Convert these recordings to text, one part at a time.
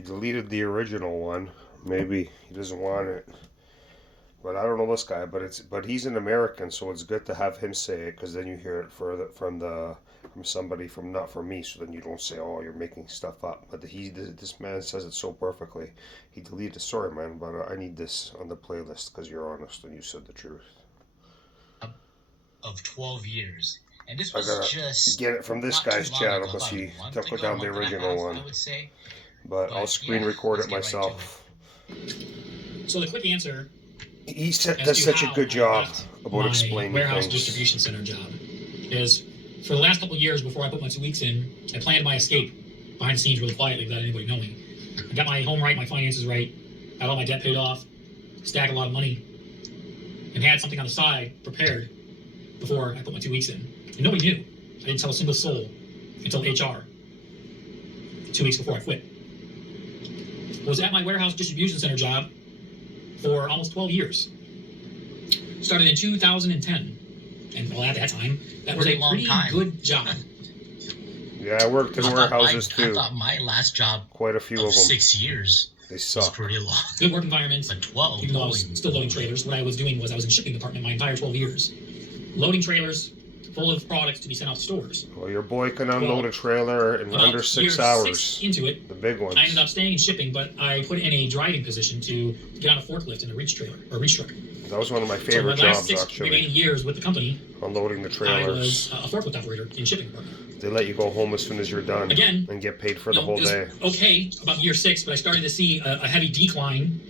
He deleted the original one. Maybe he doesn't want it. But I don't know this guy. But he's an American, so it's good to have him say it, because then you hear it from somebody from not from me. So then you don't say, "Oh, you're making stuff up." But this man says it so perfectly. He deleted. Sorry, man, but I need this on the playlist because you're honest and you said the truth. Of 12 years. And this I was gotta just get it from this guy's channel because he took down the original one. I would say. But I'll screen record it myself. So the quick answer. He does such a good job about explaining warehouse things. Distribution center job is for the last couple of years before I put my 2 weeks in, I planned my escape behind the scenes really quietly without anybody knowing. I got my home right, my finances right, got all my debt paid off, stacked a lot of money, and had something on the side prepared before I put my 2 weeks in. And nobody knew. I didn't tell a single soul until HR 2 weeks before I quit. I was at my warehouse distribution center job for almost 12 years. Started in 2010. And well, at that time, that was a pretty good job. Yeah, I worked in warehouses too. I thought my last job, quite a few of them, 6 years, they suck. was pretty long. Good work environment. But 12. Even though I was still loading trailers, what I was doing was I was in the shipping department my entire 12 years. Loading trailers full of products to be sent out to stores. Well, your boy can unload a trailer in under 6 hours. 6 into it, the big ones. I ended up staying in shipping, but I put in a driving position to get on a forklift in a reach trailer or reach truck. That was one of my favorite so my last jobs, 6 actually. remaining years with the company, unloading the trailers. I was a forklift operator in shipping department. They let you go home as soon as you're done. Again, and get paid for the whole day. Okay, about year 6, but I started to see a heavy decline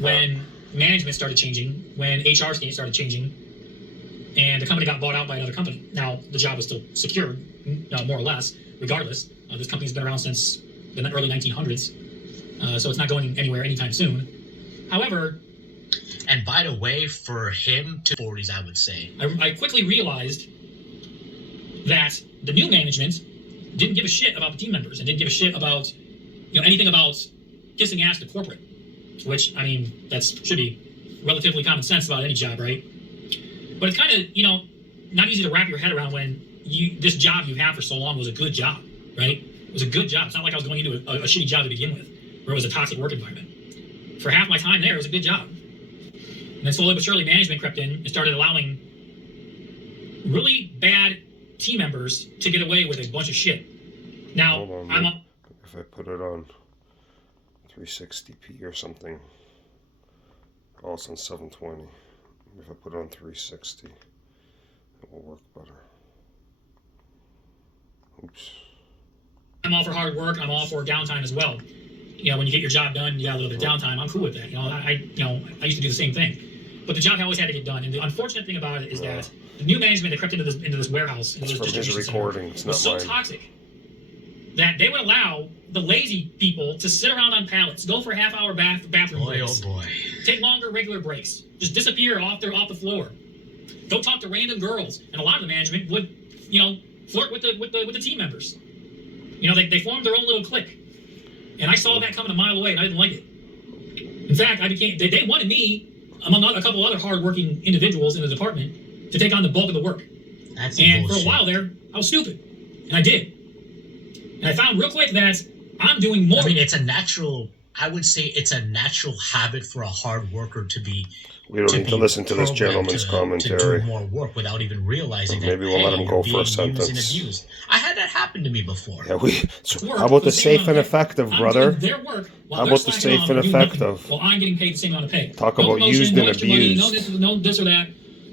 when management started changing, when HR started changing, and the company got bought out by another company. Now, the job was still secure, more or less, regardless. This company's been around since the early 1900s, so it's not going anywhere anytime soon. However... And by the way, for him, to 40s, I would say. I quickly realized that the new management didn't give a shit about the team members and didn't give a shit about, anything about kissing ass to corporate. Which, I mean, that should be relatively common sense about any job, right? But it's kind of, not easy to wrap your head around when this job you have for so long was a good job, right? It was a good job. It's not like I was going into a shitty job to begin with, where it was a toxic work environment. For half my time there, it was a good job. And then slowly but surely, management crept in and started allowing really bad team members to get away with a bunch of shit. Now, if I put it on 360p or something, oh, it's on 720. If I put it on 360, it will work better. Oops. I'm all for hard work. I'm all for downtime as well. When you get your job done, you got a little bit of downtime. I'm cool with that. I used to do the same thing. But the job always had to get done. And the unfortunate thing about it is that the new management that crept into this warehouse, into this distribution center, was so toxic that they would allow the lazy people to sit around on pallets, go for half-hour bathroom breaks, take longer regular breaks, just disappear off the floor, go talk to random girls, and a lot of the management would, flirt with the team members. They formed their own little clique, and I saw that coming a mile away, and I didn't like it. In fact, they wanted me, among a couple other hard-working individuals in the department, to take on the bulk of the work. And for a while there, I was stupid, and I did. And I found real quick that I'm doing more. I mean, I would say it's a natural habit for a hard worker to be. We don't need to listen to this gentleman's commentary. To do more work without even realizing that. Maybe we'll let him go for a sentence. I had that happen to me before. Yeah, how about the safe and effective, brother? How about the safe and effective? Well, I'm getting paid the same amount of pay. Talk about used and abused. No this or that.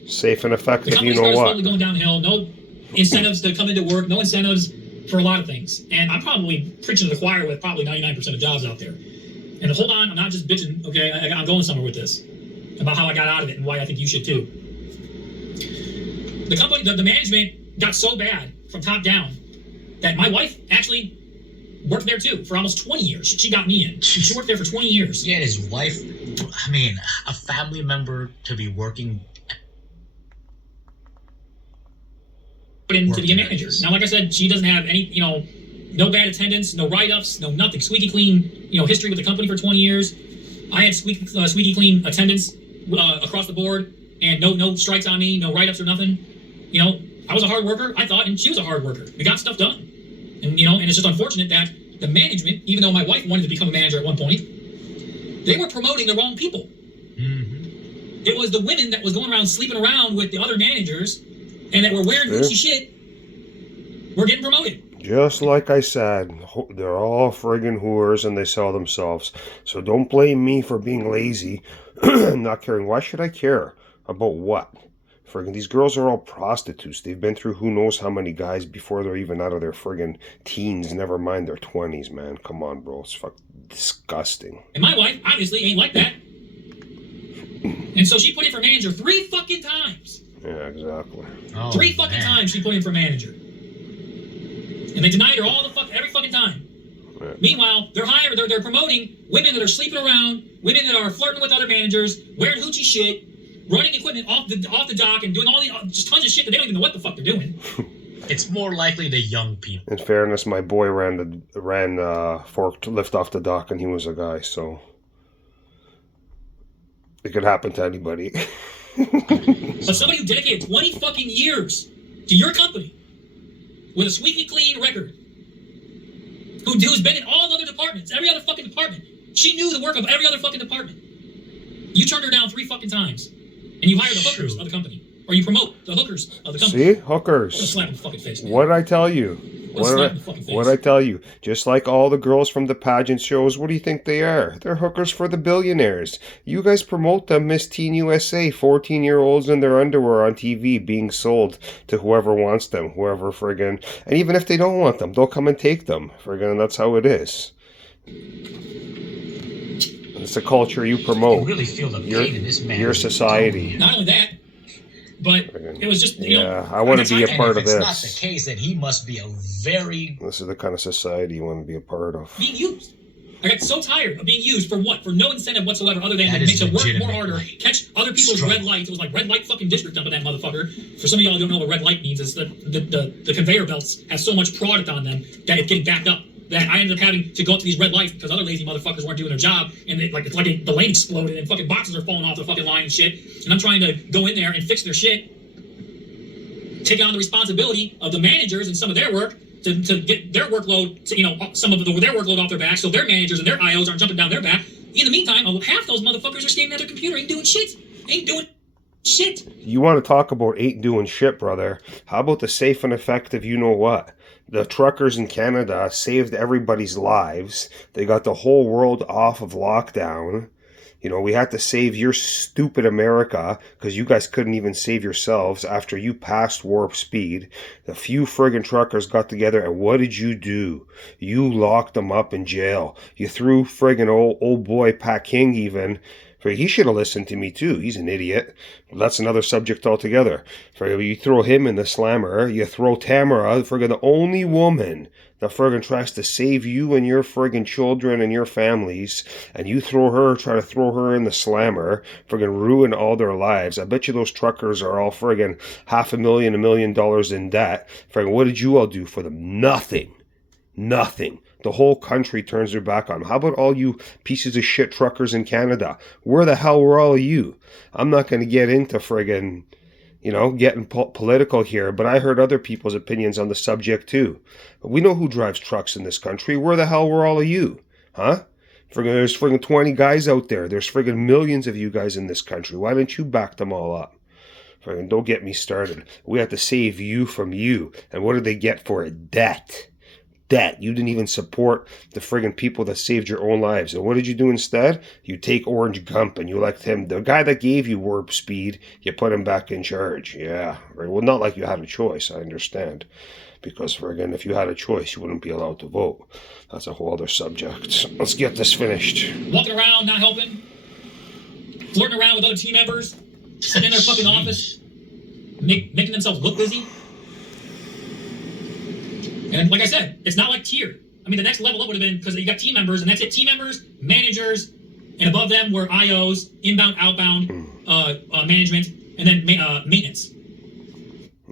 Safe and effective, the you know what? Slowly going downhill. No incentives to come into work. No incentives for a lot of things. And I'm probably preaching to the choir with probably 99% of jobs out there. And hold on, I'm not just bitching, okay? I'm going somewhere with this. About how I got out of it and why I think you should too. The company, the management got so bad from top down that my wife actually worked there too for almost 20 years. She got me in. She worked there for 20 years. Yeah, his wife, I mean, a family member to be working to be a manager. Now, like I said, she doesn't have any, no bad attendance, no write-ups, no nothing. Squeaky clean, history with the company for 20 years. I had squeaky clean attendance across the board, and no strikes on me, no write-ups or nothing. I was a hard worker, I thought, and she was a hard worker. We got stuff done. And, and it's just unfortunate that the management, even though my wife wanted to become a manager at one point, they were promoting the wrong people. Mm-hmm. It was the women that was going around sleeping around with the other managers and that were wearing Gucci shit were getting promoted. Just like I said, they're all friggin' whores and they sell themselves. So don't blame me for being lazy and not caring. Why should I care? About what? Friggin' these girls are all prostitutes. They've been through who knows how many guys before they're even out of their friggin' teens, never mind their 20s, man. Come on, bro. It's disgusting. And my wife obviously ain't like that. And so she put in for manager 3 fucking times. Yeah, exactly. Oh, 3 fucking times she put in for manager. And they denied her every fucking time. Yeah. Meanwhile, they're promoting women that are sleeping around, women that are flirting with other managers, wearing hoochie shit, running equipment off the dock and doing all the just tons of shit that they don't even know what the fuck they're doing. It's more likely the young people. In fairness, my boy ran forklift off the dock and he was a guy, so it could happen to anybody. But somebody who dedicated 20 fucking years to your company with a squeaky clean record, who's been in all other departments, every other fucking department. She knew the work of every other fucking department. You turned her down 3 fucking times. And you hire the hookers of the company. Or you promote the hookers of the company. See? Hookers. Slap in the fucking face, man. What did I tell you? What did I tell you? Just like all the girls from the pageant shows, what do you think they are? They're hookers for the billionaires. You guys promote them, Miss Teen USA, 14-year-olds in their underwear on TV being sold to whoever wants them, whoever friggin'. And even if they don't want them, they'll come and take them. Friggin', that's how it is. It's a culture you promote. You really feel the pain in this man. Your society. Not only that, but it was just, I want to be a part of this. If it's not the case, then he must be a very... This is the kind of society you want to be a part of. Being used. I got so tired of being used for what? For no incentive whatsoever other than it makes it work more harder, catch other people's red lights. It was like red light fucking district up in that motherfucker. For some of y'all who don't know what red light means, is that the conveyor belts have so much product on them that it's getting backed up. That I ended up having to go up to these red lights because other lazy motherfuckers weren't doing their job, and it's like the lane exploded and fucking boxes are falling off the fucking line and shit. And I'm trying to go in there and fix their shit, take on the responsibility of the managers and some of their work to get their workload, some of their workload off their back, so their managers and their IOs aren't jumping down their back. In the meantime, half those motherfuckers are standing at their computer, ain't doing shit. You want to talk about ain't doing shit, brother? How about the safe and effective you know what? The truckers in Canada saved everybody's lives. They got the whole world off of lockdown. We had to save your stupid America because you guys couldn't even save yourselves after you passed warp speed. The few friggin' truckers got together, and what did you do? You locked them up in jail. You threw friggin' old boy Pat King even. He should have listened to me too. He's an idiot. That's another subject altogether. You throw him in the slammer. You throw Tamara, the only woman that tries to save you and your children and your families, and you try to throw her in the slammer, ruin all their lives. I bet you those truckers are all $500,000, $1 million in debt. What did you all do for them? Nothing. The whole country turns their back on them. How about all you pieces of shit truckers in Canada? Where the hell were all of you? I'm not going to get into getting political here, but I heard other people's opinions on the subject too. But we know who drives trucks in this country. Where the hell were all of you? Huh? There's 20 guys out there. There's millions of you guys in this country. Why didn't you back them all up? Don't get me started. We have to save you from you. And what did they get for it? Debt. You didn't even support the people that saved your own lives. And what did you do instead? You take Orange Gump and you elect him. The guy that gave you warp speed, you put him back in charge. Yeah. Right. Well, not like you had a choice, I understand. Because, if you had a choice, you wouldn't be allowed to vote. That's a whole other subject. Let's get this finished. Walking around, not helping. Flirting around with other team members. Sitting in their fucking office. Making themselves look busy. And like I said, it's not like tier. I mean, the next level up would have been, because you got team members, and that's it. Team members, managers, and above them were IOs, inbound, outbound, management, and then maintenance.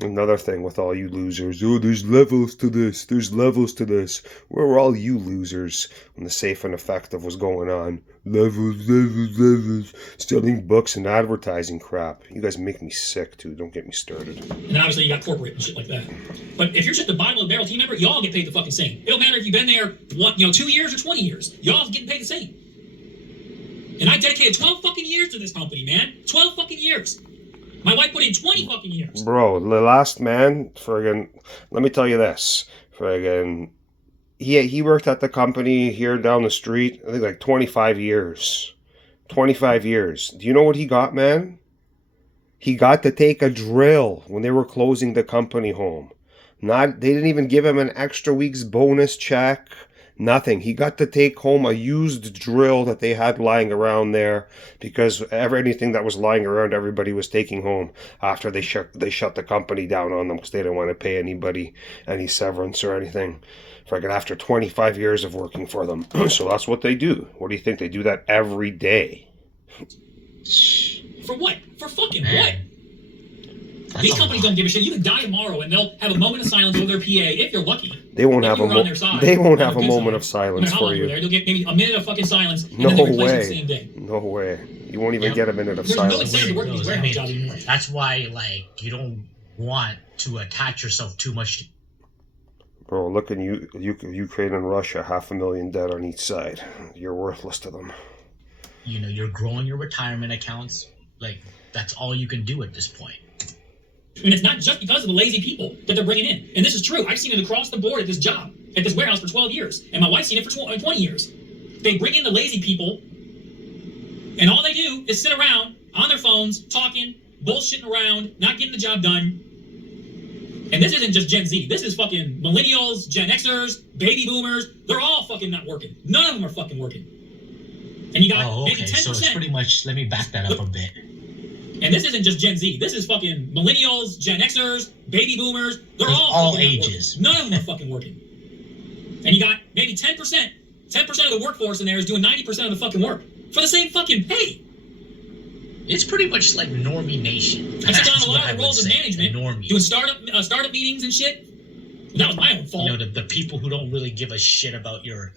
Another thing with all you losers. Oh, there's levels to this. There's levels to this. Where were all you losers when the safe and effective was going on? Levels, levels, levels. Selling books and advertising crap. You guys make me sick, too. Don't get me started. And then obviously you got corporate and shit like that. But if you're just a bottom of the barrel team member, you all get paid the fucking same. It don't matter if you've been there, 2 years or 20 years. You all getting paid the same. And I dedicated 12 fucking years to this company, man. 12 fucking years. My wife put in 20 fucking years. Bro, the last man, friggin', let me tell you this. Friggin', he worked at the company here down the street, I think like 25 years. 25 years. Do you know what he got, man? He got to take a drill when they were closing the company home. They didn't even give him an extra week's bonus check. Nothing. He got to take home a used drill that they had lying around there because anything that was lying around, everybody was taking home after they shut the company down on them because they didn't want to pay anybody any severance or anything. Freaking after 25 years of working for them. So that's what they do. What do you think? They do that every day. For what? For fucking what? These companies don't give a shit. You can die tomorrow, and they'll have a moment of silence over their PA if you're lucky. They won't have a moment of silence for you. They'll get maybe a minute of fucking silence, and no then they replace it way. the same day. No way. You won't even get a minute of There's silence. no incentive to work these warehouse jobs anymore. That's why, like, you don't want to attach yourself too much. Bro, look at Ukraine and Russia, 500,000 dead on each side. You're worthless to them. You know, you're growing your retirement accounts. Like, that's all you can do at this point. And it's not just because of the lazy people that they're bringing in. And this is true. I've seen it across the board at this job, at this warehouse for 12 years. And my wife's seen it for 20 years. They bring in the lazy people, and all they do is sit around on their phones, talking, bullshitting around, not getting the job done. And this isn't just Gen Z. This is fucking millennials, Gen Xers, baby boomers. They're all fucking not working. None of them are fucking working. And you got maybe 10%. So it's pretty much, let me back that up a bit. And this isn't just Gen Z. This is fucking millennials, Gen Xers, baby boomers. They're all ages. None of them are fucking working. And you got maybe 10%. 10% of the workforce in there is doing 90% of the fucking work for the same fucking pay. It's pretty much like normie nation. I took on a lot of the roles of management, doing startup meetings and shit. That was my own fault. You know, the people who don't really give a shit about your.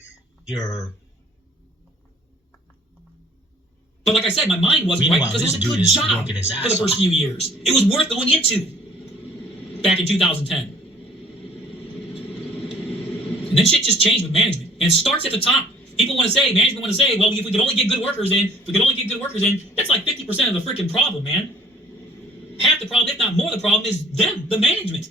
But like I said, my mind wasn't right because it was a good job for the first few years. It was worth going into back in 2010. And then shit just changed with management. And it starts at the top. People want to say, management want to say, well, if we could only get good workers in, that's like 50% of the freaking problem, man. Half the problem, if not more, the problem is them, the management.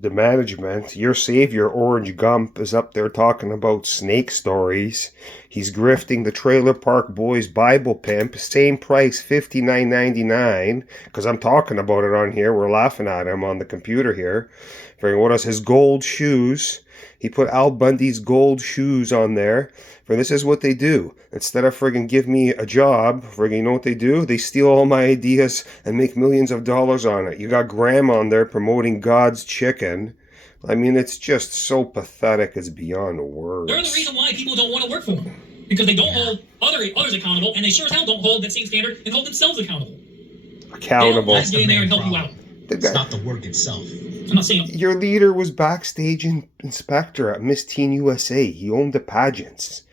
The management, your savior Orange Gump is up there talking about snake stories. He's grifting the Trailer Park Boys Bible pimp, same price, $59.99. Because I'm talking about it on here. We're laughing at him on the computer here. What else? His gold shoes. He put Al Bundy's gold shoes on there. For this is what they do. Instead of friggin' give me a job, friggin' you know what they do? They steal all my ideas and make millions of dollars on it. You got Graham on there promoting God's chicken. I mean, it's just so pathetic. It's beyond words. They're the reason why people don't want to work for them. Because they don't hold others accountable, and they sure as hell don't hold that same standard and hold themselves accountable. Accountable. They don't get in there and help you out. It's not the work itself. I'm not saying your leader was backstage inspector at Miss Teen USA. He owned the pageants.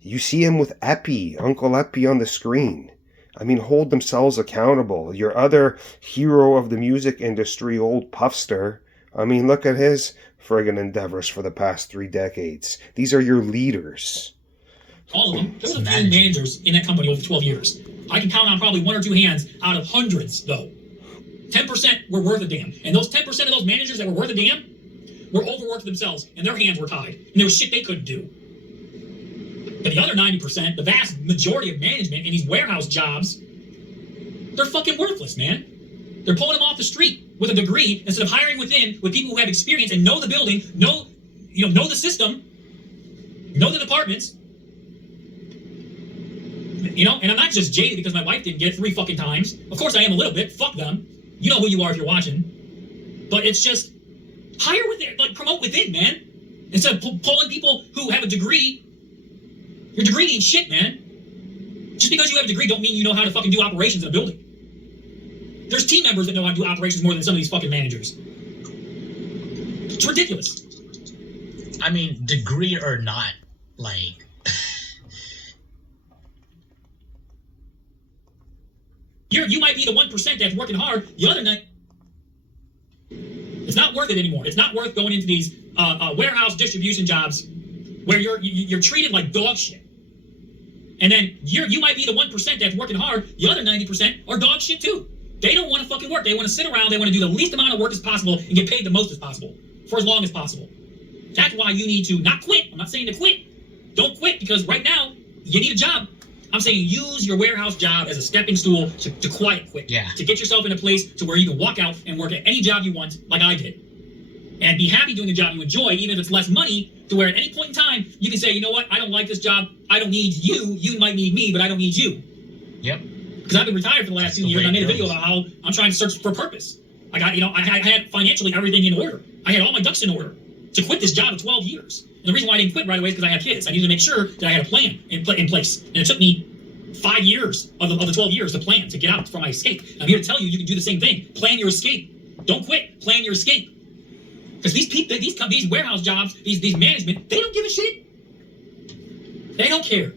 You see him with Epi, Uncle Epi on the screen. I mean, hold themselves accountable. Your other hero of the music industry, old Puffster. I mean, look at his friggin' endeavors for the past 3 decades. These are your leaders. All of them. There was a few managers in that company over 12 years. I can count on probably 1 or 2 hands out of hundreds, though. 10% were worth a damn. And those 10% of those managers that were worth a damn were overworked themselves, and their hands were tied. And there was shit they couldn't do. But the other 90%, the vast majority of management in these warehouse jobs, they're fucking worthless, man. They're pulling them off the street with a degree instead of hiring within with people who have experience and know the building, know the system, know the departments. And I'm not just jaded because my wife didn't get it 3 fucking times. Of course I am a little bit. Fuck them. You know who you are if you're watching. But it's just hire within, like promote within, man. Instead of pulling people who have a degree. Your degree ain't shit, man. Just because you have a degree don't mean you know how to fucking do operations in a building. There's team members that know how to do operations more than some of these fucking managers. It's ridiculous. I mean, degree or not, like... You might be the 1% that's working hard. The other night, it's not worth it anymore. It's not worth going into these warehouse distribution jobs where you're treated like dog shit. And then you might be the 1% that's working hard. The other 90% are dog shit too. They don't want to fucking work. They want to sit around. They want to do the least amount of work as possible and get paid the most as possible for as long as possible. That's why you need to not quit. I'm not saying to quit. Don't quit, because right now you need a job. I'm saying use your warehouse job as a stepping stool to quiet quit. Yeah. To get yourself in a place to where you can walk out and work at any job you want, like I did. And be happy doing the job you enjoy, even if it's less money, to where at any point in time, you can say, you know what, I don't like this job. I don't need you. You might need me, but I don't need you. Yep. Because I've been retired for the last 2 years, and I made a video about how I'm trying to search for purpose. I had financially everything in order. I had all my ducks in order to quit this job of 12 years. And the reason why I didn't quit right away is because I had kids. I needed to make sure that I had a plan in place. And it took me 5 years of the 12 years to plan to get out from my escape. And I'm here to tell you, you can do the same thing. Plan your escape. Don't quit. Plan your escape. Because these people, these warehouse jobs, these management, they don't give a shit. They don't care.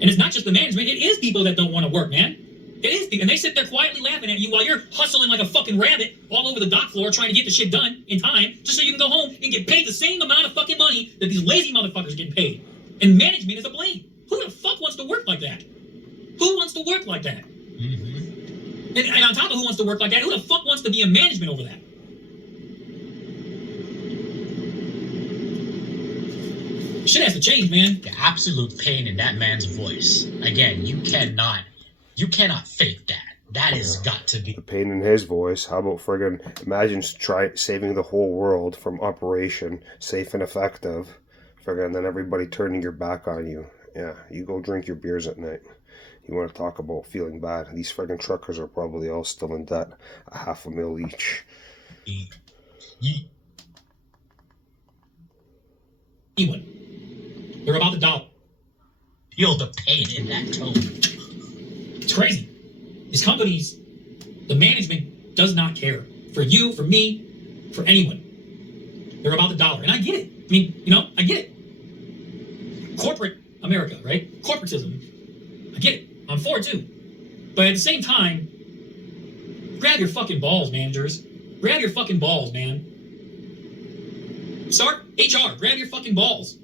And it's not just the management. It is people that don't want to work, man. It is people. And they sit there quietly laughing at you while you're hustling like a fucking rabbit all over the dock floor trying to get the shit done in time just so you can go home and get paid the same amount of fucking money that these lazy motherfuckers are getting paid. And management is to blame. Who the fuck wants to work like that? Who wants to work like that? Mm-hmm. And on top of who wants to work like that, who the fuck wants to be in management over that? Shit has to change, man. The absolute pain in that man's voice. Again, you cannot fake that. That has got to be the pain in his voice. How about friggin' imagine saving the whole world from operation, safe and effective, friggin', then everybody turning your back on you. Yeah, you go drink your beers at night. You want to talk about feeling bad? These friggin' truckers are probably all still in debt, $500,000 each. Anyone. They're about the dollar. Feel the pain in that tone. It's crazy. These companies, the management does not care. For you, for me, for anyone. They're about the dollar. And I get it. I mean, I get it. Corporate America, right? Corporatism. I get it. I'm for it too. But at the same time, grab your fucking balls, managers. Grab your fucking balls, man. Start HR. Grab your fucking balls.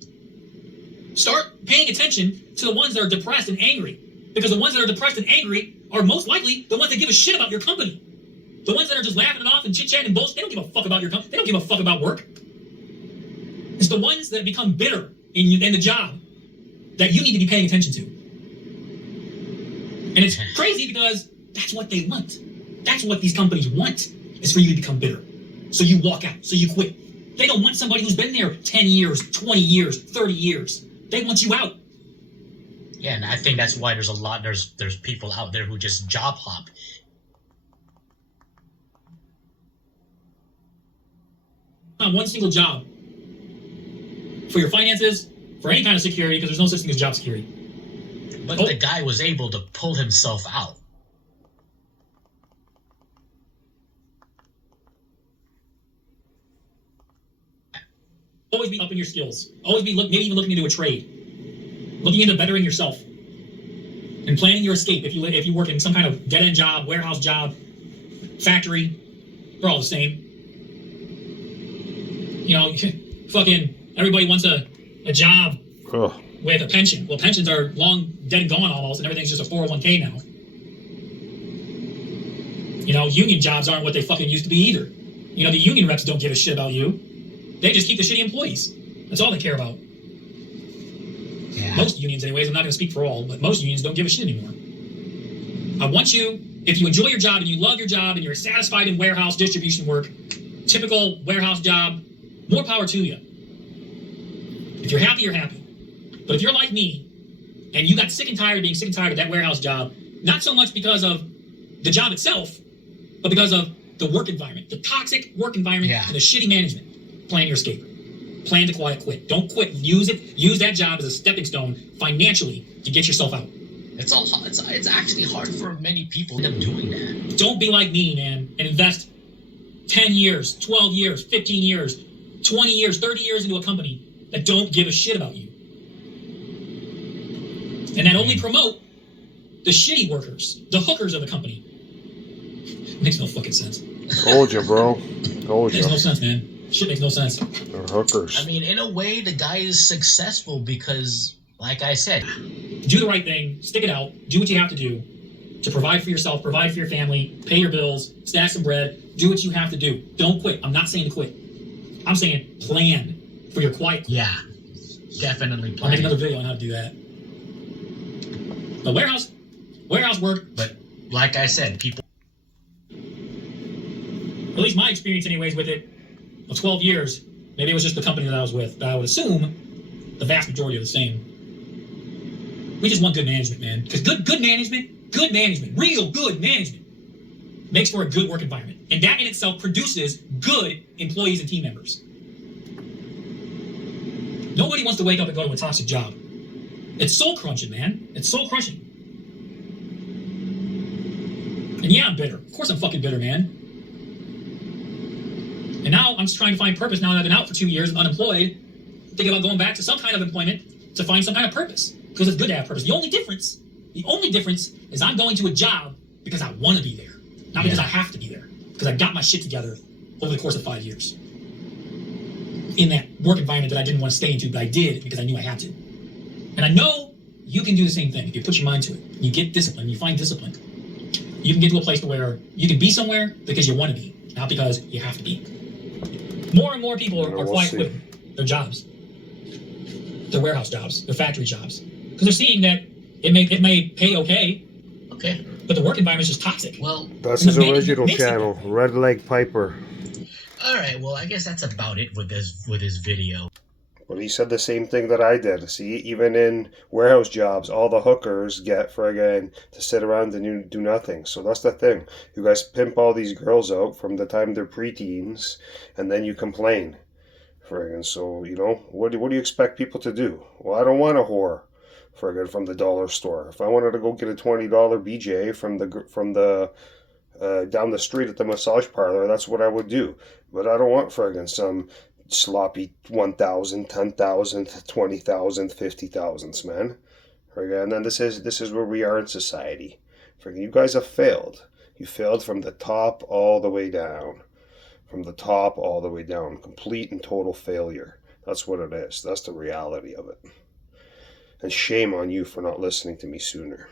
Start paying attention to the ones that are depressed and angry. Because the ones that are depressed and angry are most likely the ones that give a shit about your company. The ones that are just laughing it off and chit-chatting and bullshit, they don't give a fuck about your company. They don't give a fuck about work. It's the ones that become bitter in the job that you need to be paying attention to. And it's crazy because that's what they want. That's what these companies want, is for you to become bitter. So you walk out, so you quit. They don't want somebody who's been there 10 years, 20 years, 30 years. They want you out. Yeah, and I think that's why there's people out there who just job hop. On one single job for your finances, for any kind of security, because there's no such thing as job security. But the guy was able to pull himself out. Always be upping your skills. Always be maybe even looking into a trade. Looking into bettering yourself. And planning your escape. If you work in some kind of dead-end job, warehouse job, factory, they're all the same. Fucking everybody wants a job with a pension. Well, pensions are long dead and gone almost, and everything's just a 401k now. Union jobs aren't what they fucking used to be either. The union reps don't give a shit about you. They just keep the shitty employees. That's all they care about. Yeah. Most unions, anyways. I'm not going to speak for all, but most unions don't give a shit anymore. I want you, if you enjoy your job and you love your job and you're satisfied in warehouse distribution work, typical warehouse job, more power to you. If you're happy, you're happy. But if you're like me and you got sick and tired of being sick and tired of that warehouse job, not so much because of the job itself, but because of the work environment, the toxic work environment, and the shitty management, plan your escape. Plan to quiet quit. Don't quit. Use that job as a stepping stone financially to get yourself out. It's actually hard for many people to end up doing that. Don't be like me, man, and invest 10 years, 12 years, 15 years, 20 years, 30 years into a company that don't give a shit about you. And that only promote the shitty workers, the hookers of the company. Makes no fucking sense. Told you, bro. Told you. Makes no sense, man. Shit makes no sense. They're hookers. I mean, in a way, the guy is successful because, like I said, do the right thing, stick it out, do what you have to do to provide for yourself, provide for your family, pay your bills, stack some bread, do what you have to do. Don't quit. I'm not saying to quit. I'm saying plan for your quiet. Yeah, definitely plan. I'll make another video on how to do that. But warehouse work. But like I said, people. At least my experience, anyways, with it, of 12 years, maybe it was just the company that I was with, but I would assume the vast majority are the same. We just want good management, man. Because good management, real good management, makes for a good work environment. And that in itself produces good employees and team members. Nobody wants to wake up and go to a toxic job. It's soul crunching, man. It's soul crushing. And yeah, I'm bitter. Of course I'm fucking bitter, man. And now I'm just trying to find purpose now that I've been out for 2 years, unemployed, thinking about going back to some kind of employment to find some kind of purpose. Because it's good to have purpose. The only difference is I'm going to a job because I want to be there. Not because I have to be there. Because I got my shit together over the course of 5 years. In that work environment that I didn't want to stay into, but I did because I knew I had to. And I know you can do the same thing if you put your mind to it. You get discipline, you find discipline. You can get to a place where you can be somewhere because you want to be, not because you have to be. More and more people are quiet quitting their jobs, their warehouse jobs, their factory jobs, because they're seeing that it may pay okay, but the work environment is just toxic. Well, that's his original channel, Red Leg Piper. All right, well, I guess that's about it with his video. But he said the same thing that I did. See, even in warehouse jobs, all the hookers get friggin' to sit around and do nothing. So that's the thing. You guys pimp all these girls out from the time they're preteens, and then you complain. Friggin', so, you know, what do you expect people to do? Well, I don't want a whore, friggin', from the dollar store. If I wanted to go get a $20 BJ from the down the street at the massage parlor, that's what I would do. But I don't want friggin' some sloppy 1,000, 10,000, 20,000, 50,000s, man. And then this is where we are in society. You guys have failed. You failed from the top all the way down. From the top all the way down. Complete and total failure. That's what it is. That's the reality of it. And shame on you for not listening to me sooner.